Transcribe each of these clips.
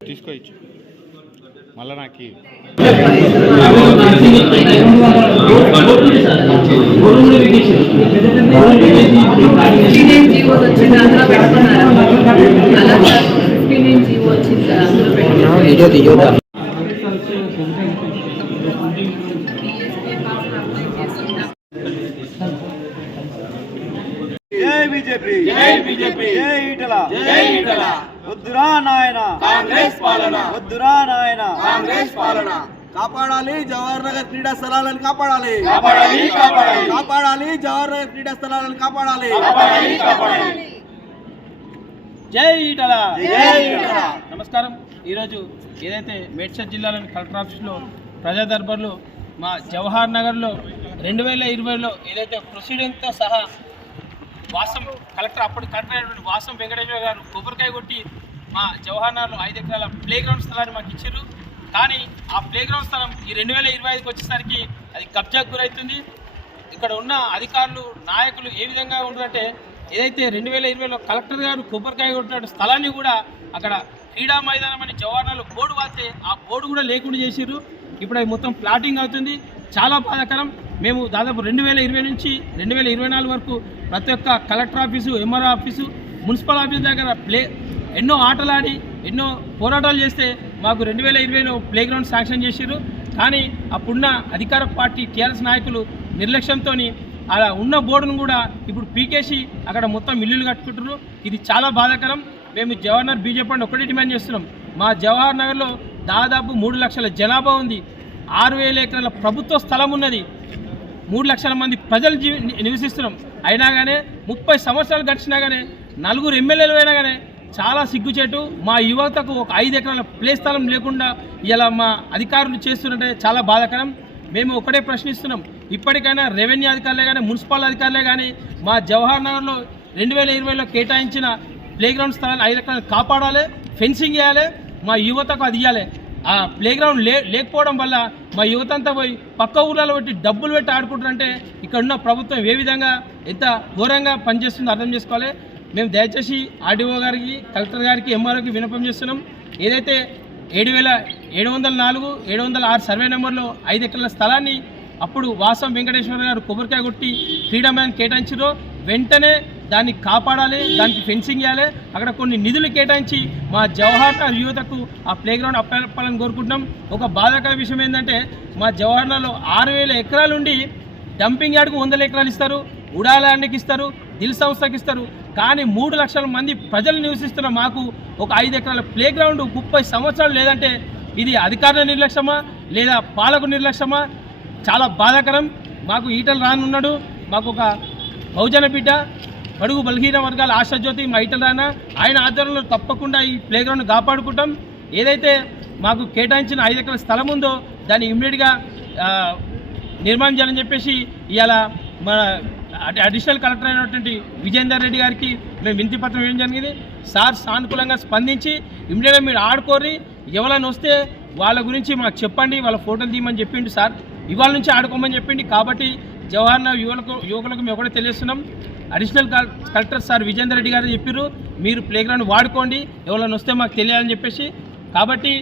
తీసుకో ఇచ్చు మళ్ళా నాకు అందులో పెట్టుకున్నారు జై బీజేపీ. జై బీజేపీ. జై ఈటల. జై ఈటల. వద్దురా నాయన. కాంగ్రెస్ పాలన. వద్దురా నాయన. కాంగ్రెస్ పాలన. కాపాడాలి జవహర్ నగర్ క్రీడా స్థలాలను కాపాడాలి. కాపాడాలి కాపాడాలి. కాపాడాలి జవహర్ నగర్ క్రీడా స్థలాలను కాపాడాలి. కాపాడాలి కాపాడాలి. జై ఈటల జై ఈటల నమస్కారం. ఈరోజు ఏదైతే మేడ్చల్ జిల్లాలోని కలెక్టర్ ఆఫీస్లో ప్రజా దర్బార్లో మా జవహర్ నగర్లో రెండు వేల ఇరవైలో ఏదైతే ప్రొసీడింగ్తో సహా వాసం కలెక్టర్ అప్పుడు కలెక్టర్ అయినటువంటి వాసం వెంకటేశ్వర గారు కొబ్బరికాయ కొట్టి మా జవహర్లాల్ ఐదు ఎకరాల ప్లే గ్రౌండ్ స్థలాన్ని మాకు ఇచ్చారు. కానీ ఆ ప్లే గ్రౌండ్ స్థలం ఈ రెండు వేల ఇరవై ఐదుకి వచ్చేసరికి అది కబ్జాకు గురవుతుంది ఇక్కడ ఉన్న అధికారులు నాయకులు ఏ విధంగా ఉంటుందంటే ఏదైతే రెండు వేల ఇరవైలో కలెక్టర్ గారు కొబ్బరికాయ కొట్టిన స్థలాన్ని కూడా అక్కడ క్రీడా మైదానం అని జవహర్లాల్ బోర్డు వాస్తే ఆ బోర్డు కూడా లేకుండా చేసిర్రు. ఇప్పుడు అది మొత్తం ప్లాటింగ్ అవుతుంది. చాలా బాధాకరం. మేము దాదాపు రెండు వేల ఇరవై నుంచి రెండు వేల ఇరవై నాలుగు వరకు ప్రతి ఒక్క collector office MRO office municipal office దగ్గర ప్లే ఎన్నో ఆటలాడి ఎన్నో పోరాటాలు చేస్తే మాకు రెండు వేల ఇరవైలో ప్లే గ్రౌండ్ శాంక్షన్ చేశారు కానీ అప్పుడున్న అధికార పార్టీ టీఆర్ఎస్ నాయకులు నిర్లక్ష్యంతో అలా ఉన్న బోర్డును కూడా ఇప్పుడు పీకేసి అక్కడ మొత్తం ఇల్లులు కట్టుకుంటున్నారు ఇది చాలా బాధాకరం. మేము జవహర్నగర్ బీజేపీ అని డిమాండ్ చేస్తున్నాం. మా జవహర్ నగర్లో దాదాపు మూడు లక్షల జనాభా ఉంది. ఆరు వేల ఎకరాల ప్రభుత్వ స్థలం ఉన్నది. మూడు లక్షల మంది ప్రజలు జీవి నివసిస్తున్నాం. అయినా కానీ ముప్పై సంవత్సరాలు గడిచినా కానీ నలుగురు ఎమ్మెల్యేలు అయినా కానీ చాలా సిగ్గుచేటు మా యువతకు ఒక ఐదు ఎకరాల ప్లే స్థలం లేకుండా ఇలా మా అధికారులు చేస్తుంటే చాలా బాధాకరం. మేము ఒకటే ప్రశ్నిస్తున్నాం. ఇప్పటికైనా రెవెన్యూ అధికారులే కానీ మున్సిపల్ అధికారులే కానీ మా జవహర్ నగర్లో రెండు వేల ఇరవైలో కేటాయించిన ప్లేగ్రౌండ్ స్థలాన్ని స్థలాలు ఐదు ఎకరాలు కాపాడాలి ఫెన్సింగ్ వేయాలి మా యువతకు అది ఇవ్వాలి ఆ ప్లే గ్రౌండ్ లే లేకపోవడం వల్ల మా యువతంతా పోయి పక్క ఊర్లలో పెట్టి డబ్బులు పెట్టి ఆడుకుంటారంటే ఇక్కడ ఉన్న ప్రభుత్వం ఏ విధంగా ఎంత ఘోరంగా పనిచేస్తుందో అర్థం చేసుకోవాలి. మేము దయచేసి ఆర్డీఓ గారికి కలెక్టర్ గారికి ఎంఆర్ఓకి వినపం చేస్తున్నాం. ఏదైతే ఏడు వేల ఏడు వందల నాలుగు ఏడు వందల ఆరు సర్వే నెంబర్లో ఐదు ఎకరాల స్థలాన్ని అప్పుడు వాసం వెంకటేశ్వర గారు కొబ్బరికాయ కొట్టి ఫ్రీడమ్ మ్యాన్ కేటాయించారో వెంటనే దాన్ని కాపాడాలి దానికి ఫెన్సింగ్ చేయాలి. అక్కడ కొన్ని నిధులు కేటాయించి మా జవహర్లాల్ యువతకు ఆ ప్లేగ్రౌండ్ అప్పచెప్పాలని కోరుకుంటున్నాం. ఒక బాధాకర విషయం ఏంటంటే మా జవహర్లాల్లో ఆరు వేల ఎకరాలుండి డంపింగ్ యార్డ్కు వందల ఎకరాలు ఇస్తారు ఉడాలాండ్కి ఇస్తారు దిల్ సంస్థకి ఇస్తారు. కానీ మూడు లక్షల మంది ప్రజలు నివసిస్తున్న మాకు ఒక ఐదు ఎకరాల ప్లే గ్రౌండ్ ముప్పై సంవత్సరాలు లేదంటే ఇది అధికారుల నిర్లక్ష్యమా లేదా పాలకు నిర్లక్ష్యమా? చాలా బాధాకరం. మాకు ఈటలు రానున్నాడు. మాకు ఒక బహుజన బిడ్డ బడుగు బలహీన వర్గాల ఆశాజ్యోతి మా ఆయన ఆధ్వర్యంలో తప్పకుండా ఈ ప్లే గ్రౌండ్ కాపాడుకుంటాం. ఏదైతే మాకు కేటాయించిన ఐదు ఎకరాల స్థలం ఉందో దాన్ని ఇమ్మీడియట్గా నిర్మాణం చేయాలని చెప్పేసి ఇవాళ మన అడిషనల్ కలెక్టర్ అయినటువంటి విజేందర్ రెడ్డి గారికి మేము వినతి పత్రం ఇవ్వడం జరిగింది. సార్ సానుకూలంగా స్పందించి ఇమ్మీడియట్గా మీరు ఆడుకోరి ఎవరైనా వస్తే వాళ్ళ గురించి మాకు చెప్పండి వాళ్ళ ఫోటోలు తీయమని చెప్పిండు సార్. ఇవాళ నుంచి ఆడుకోమని చెప్పిండి. కాబట్టి జవహర్ నగర్ యువకులకు యువకులకు మేము ఒకటే తెలియస్తున్నాం additional col- collector sir Vijender Reddy garu చెప్పారు మీరు ప్లేగ్రౌండ్ వాడుకోండి ఎవరైనా వస్తే మాకు తెలియాలని చెప్పేసి. కాబట్టి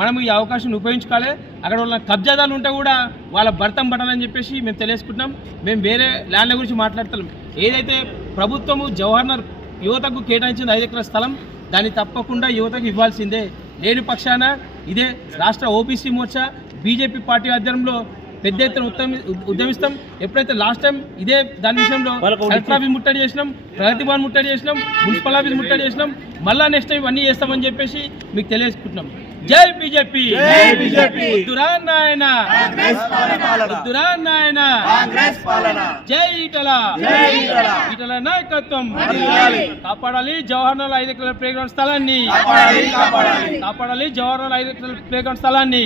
మనం ఈ అవకాశం ఉపయోగించుకోవాలి. అక్కడ వాళ్ళ కబ్జాదారులు ఉంటే కూడా వాళ్ళ భర్తం పడాలని చెప్పేసి మేము తెలియసుకుంటున్నాం మేము వేరే ల్యాండ్ల గురించి మాట్లాడతాం ఏదైతే ప్రభుత్వము జవహర్నర్ యువతకు కేటాయించిన ఐదు ఎకరాల స్థలం దాన్ని తప్పకుండా యువతకు ఇవ్వాల్సిందే. లేని పక్షాన ఇదే రాష్ట్ర ఓబీసీ మోర్చా బీజేపీ పార్టీ ఆధ్వర్యంలో పెద్ద ఎత్తున ఉత్తమి- ఉద్యమిస్తాం. ఎప్పుడైతే లాస్ట్ టైం ఇదే దాని విషయంలో కలెక్టర్ ఆఫీస్ ముట్టడి చేసినాం ప్రగతి భవన్ ముట్టడి చేసినాం మున్సిపల్ ఆఫీస్ ముట్టడి చేసినాం. మళ్ళా నెక్స్ట్ టైం ఇవన్నీ చేస్తామని చెప్పేసి మీకు తెలియజేసుకుంటున్నాం. జై బీజేపీ! జై బీజేపీ! వద్దురా నాయన! కాంగ్రెస్ పాలన! వద్దురా నాయన! కాంగ్రెస్ పాలన! జై ఈటల. ఈటల! నాయకత్వం. కాపాడాలి జవహర్ లాల్ ఐదు ఎకరాల ప్లే గ్రౌండ్ స్థలాన్ని! కాపాడాలి జవహర్ లాల్ ఐదు ఎకరాల ప్లే గ్రౌండ్ స్థలాన్ని